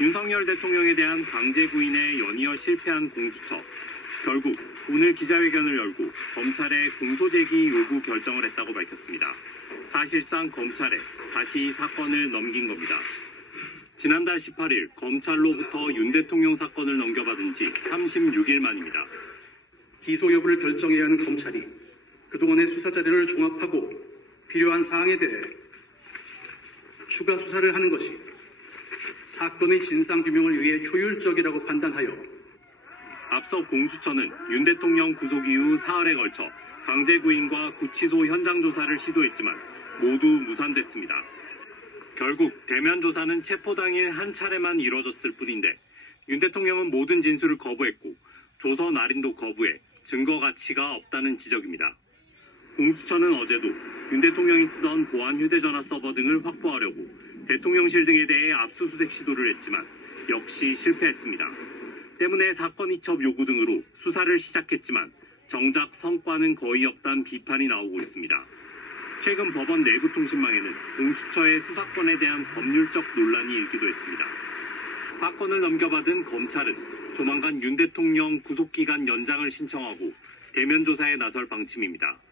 윤석열 대통령에 대한 강제 구인에 연이어 실패한 공수처. 결국 오늘 기자회견을 열고 검찰에 공소 제기 요구 결정을 했다고 밝혔습니다. 사실상 검찰에 다시 이 사건을 넘긴 겁니다. 지난달 18일 검찰로부터 윤 대통령 사건을 넘겨받은 지 36일 만입니다. 기소 여부를 결정해야 하는 검찰이 그동안의 수사 자료를 종합하고 필요한 사항에 대해 추가 수사를 하는 것이 사건의 진상 규명을 위해 효율적이라고 판단하여 앞서 공수처는 윤 대통령 구속 이후 사흘에 걸쳐 강제 구인과 구치소 현장 조사를 시도했지만 모두 무산됐습니다. 결국 대면 조사는 체포 당일 한 차례만 이뤄졌을 뿐인데 윤 대통령은 모든 진술을 거부했고 조서 날인도 거부해 증거 가치가 없다는 지적입니다. 공수처는 어제도 윤 대통령이 쓰던 보안 휴대전화 서버 등을 확보하려고 대통령실 등에 대해 압수수색 시도를 했지만 역시 실패했습니다. 때문에 사건 이첩 요구 등으로 수사를 시작했지만 정작 성과는 거의 없다는 비판이 나오고 있습니다. 최근 법원 내부 통신망에는 공수처의 수사권에 대한 법률적 논란이 일기도 했습니다. 사건을 넘겨받은 검찰은 조만간 윤 대통령 구속기간 연장을 신청하고 대면 조사에 나설 방침입니다.